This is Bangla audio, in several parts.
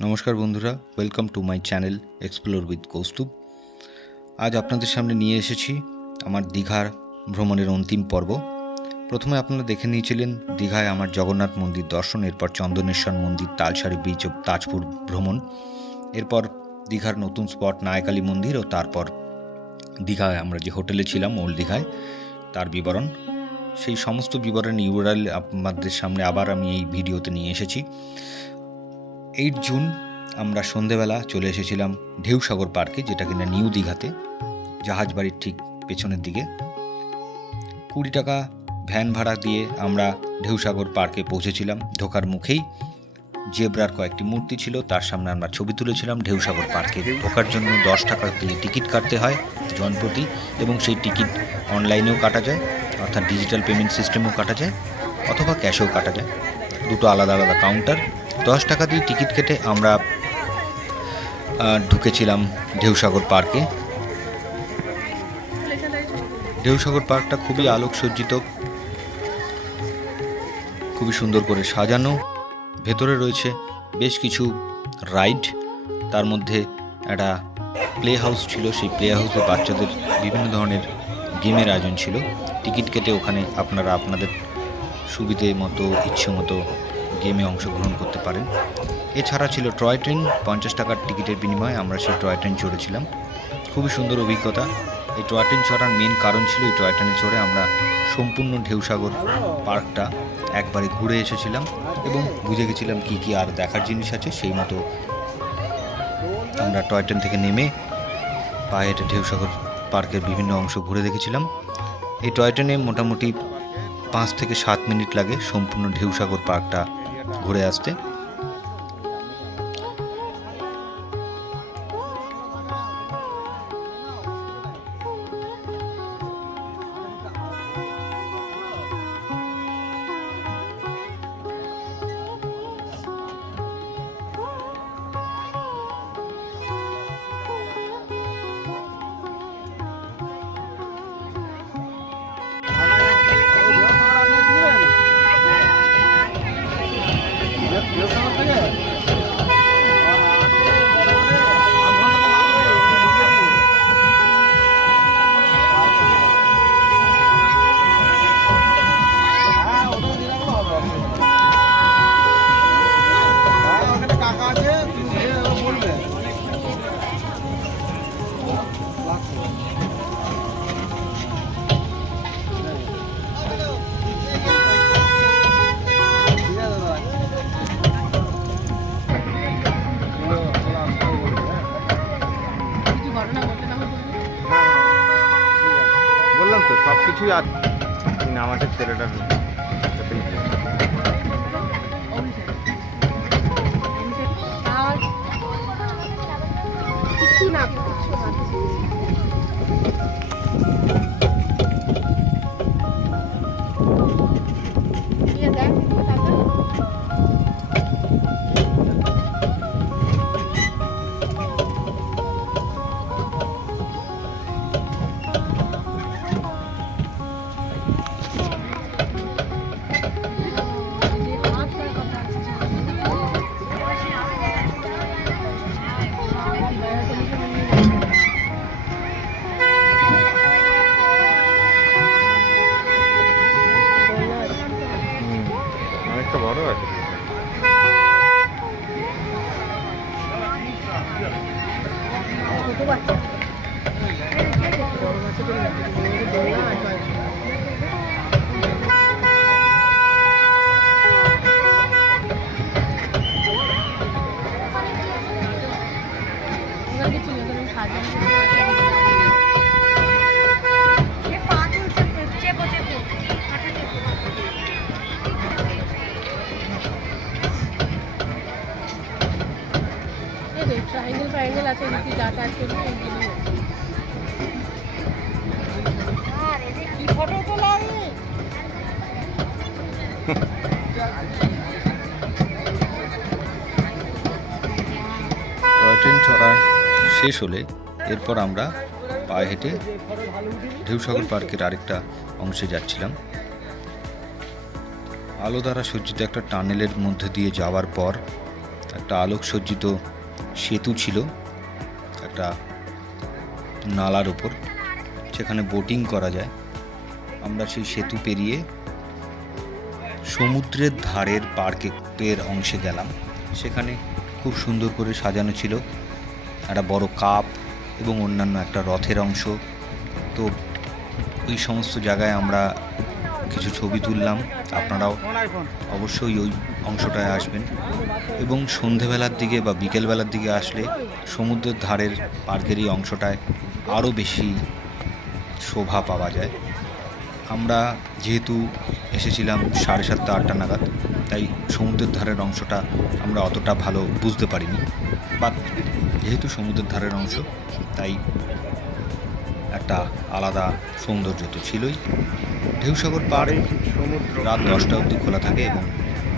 নমস্কার বন্ধুরা, welcome to my channel explore with Kaustubh. আজ আপনাদের সামনে নিয়ে এসেছি আমার দীঘার ভ্রমণের অন্তিম পর্ব। প্রথমে আপনারা দেখে নিয়েছিলেন দীঘায় আমার জগন্নাথ মন্দির দর্শন, এরপর চন্দনেশ্বর মন্দির, তালসারি বিচ ও তাজপুর ভ্রমণ, এরপর দীঘার নতুন স্পট নায়কালী মন্দির ও তারপর দীঘায় আমরা যে হোটেলে ছিলাম ওল্ড দীঘায় তার বিবরণ। সেই সমস্ত বিবরণ ইউআরএল আপনাদের সামনে আবার আমি এই ভিডিওতে নিয়ে এসেছি। 8 জুন আমরা সন্ধেবেলা চলে এসেছিলাম ঢেউসাগর পার্কে, যেটা কিনা নিউ দীঘাতে, জাহাজ বাড়ির ঠিক পেছনের দিকে। 20 টাকা ভ্যান ভাড়া দিয়ে আমরা ঢেউসাগর পার্কে পৌঁছেছিলাম। ঢোকার মুখেই জেব্রার কয়েকটি মূর্তি ছিল, তার সামনে আমরা ছবি তুলেছিলাম। ঢেউসাগর পার্কে ঢোকার জন্য 10 টাকা দিয়ে টিকিট কাটতে হয় জনপ্রতি, এবং সেই টিকিট অনলাইনেও কাটা যায়, অর্থাৎ ডিজিটাল পেমেন্ট সিস্টেমেও কাটা যায় অথবা ক্যাশেও কাটা যায়। দুটো আলাদা আলাদা কাউন্টার। 10 টাকা দিয়ে টিকিট কেটে আমরা ঢুকেছিলাম ঢেউসাগর পার্কে। ঢেউসাগর পার্কটা খুবই আলোকসজ্জিত, খুবই সুন্দর করে সাজানো। ভেতরে রয়েছে বেশ কিছু রাইড, তার মধ্যে একটা প্লে হাউস ছিল। সেই প্লে হাউসে বাচ্চাদের বিভিন্ন ধরনের গেমের আয়োজন ছিল। টিকিট কেটে ওখানে আপনারা আপনাদের সুবিধে মতো, ইচ্ছে মতো গেমে অংশগ্রহণ করতে পারেন। এছাড়া ছিল টয় ট্রেন। 50 টাকার টিকিটের বিনিময়ে আমরা সেই টয় ট্রেন চড়েছিলাম। খুবই সুন্দর অভিজ্ঞতা। এই টয় ট্রেন চড়ার মেন কারণ ছিল এই টয় ট্রেনে চড়ে আমরা সম্পূর্ণ ঢেউসাগর পার্কটা একবারে ঘুরে এসেছিলাম এবং বুঝে গেছিলাম কী কী আর দেখার জিনিস আছে। সেই মতো আমরা টয় ট্রেন থেকে নেমে পায়ে হেঁটে ঢেউসাগর পার্কের বিভিন্ন অংশ ঘুরে দেখেছিলাম। এই টয় ট্রেনে মোটামুটি 5 থেকে 7 মিনিট লাগে সম্পূর্ণ ঢেউসাগর পার্কটা ঘুরে আসতে। বললাম তো সব কিছুই আমাদের ছেলেটার কিছু না অনেকটা বড় আছে। ছোট বাচ্চা ট্রায়াঙ্গেল আছে, এদিকে যাতায়াত করবে এইগুলোই আছে। কি ফটো তোলা টয় ট্রেন চড়া শেষ হলে এরপর আমরা পায়ে হেঁটে ঢেউসাগর পার্কের আরেকটা অংশে যাচ্ছিলাম। আলো দ্বারা সজ্জিত একটা টানেলের মধ্যে দিয়ে যাওয়ার পর একটা আলোকসজ্জিত সেতু ছিল একটা নালার উপর, সেখানে বোটিং করা যায়। আমরা সেই সেতু পেরিয়ে সমুদ্রের ধারের পার্কের অংশে গেলাম। সেখানে খুব সুন্দর করে সাজানো ছিল একটা বড় কাপ এবং অন্যান্য একটা রথের অংশ। তো ওই সমস্ত জায়গায় আমরা কিছু ছবি তুললাম। আপনারাও অবশ্যই ওই অংশটায় আসবেন এবং সন্ধেবেলার দিকে বা বিকেলবেলার দিকে আসলে সমুদ্রের ধারের পার্কের এই অংশটায় আরও বেশি শোভা পাওয়া যায়। আমরা যেহেতু এসেছিলাম 7:30-8টা নাগাদ, তাই সমুদ্রের ধারের অংশটা আমরা অতটা ভালো বুঝতে পারিনি, বা যেহেতু সমুদ্রের ধারের অংশ তাই একটা আলাদা সৌন্দর্য তো ছিলই। ঢেউসাগর পার্ক সমুদ্র রাত 10টা অবধি খোলা থাকে এবং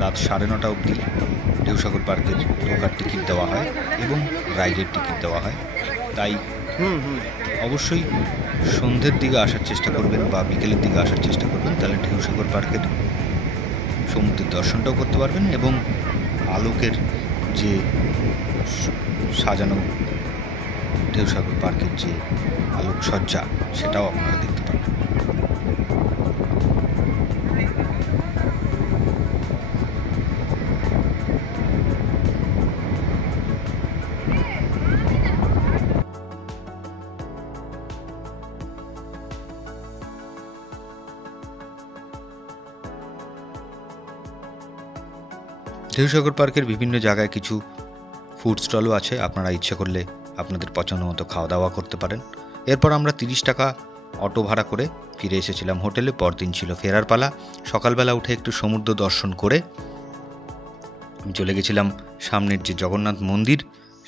রাত 9:30 অবধি ঢেউসাগর পার্কের ঢোকার টিকিট দেওয়া হয় এবং রাইডের টিকিট দেওয়া হয়। তাই অবশ্যই সন্ধ্যের দিকে আসার চেষ্টা করবেন বা বিকেলের দিকে আসার চেষ্টা করবেন, তাহলে ঢেউসাগর পার্কের সমুদ্রের দর্শনটাও করতে পারবেন এবং আলোকের যে সাজানো ঢেউসাগর পার্কের যে আলোকসজ্জা সেটাও আপনারা দেখতে পাবেন। ঢেউসাগর পার্কের বিভিন্ন জায়গায় কিছু ফুড স্টলও আছে, আপনারা ইচ্ছে করলে আপনাদের পছন্দ মতো খাওয়া দাওয়া করতে পারেন। এরপর আমরা 30 টাকা অটো ভাড়া করে ফিরে এসেছিলাম হোটেলে। পরদিন ছিল ফেরার পালা। সকালবেলা উঠে একটু সমুদ্র দর্শন করে আমি চলে গেছিলাম সামনের যে জগন্নাথ মন্দির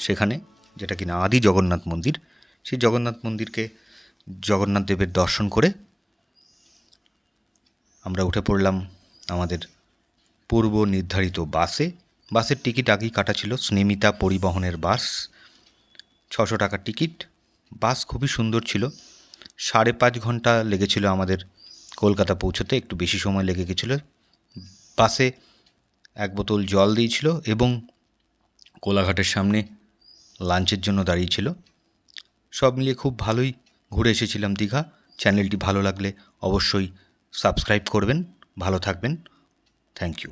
সেখানে, যেটা কিনা আদি জগন্নাথ মন্দির। সেই জগন্নাথ মন্দিরকে জগন্নাথ দেবের দর্শন করে আমরা উঠে পড়লাম আমাদের পূর্ব নির্ধারিত বাসে। বাসের টিকিট আগেই কাটা ছিল, স্নেমিতা পরিবহনের বাস, 600 টাকার টিকিট। বাস খুবই সুন্দর ছিল। 5.5 ঘন্টা লেগেছিল আমাদের কলকাতা পৌঁছতে, একটু বেশি সময় লেগে গেছিল। বাসে 1 বোতল জল দিয়েছিল এবং কোলাঘাটের সামনে লাঞ্চের জন্য দাঁড়িয়েছিল। সব মিলিয়ে খুব ভালোই ঘুরে এসেছিলাম দীঘা। চ্যানেলটি ভালো লাগলে অবশ্যই সাবস্ক্রাইব করবেন। ভালো থাকবেন। Thank you.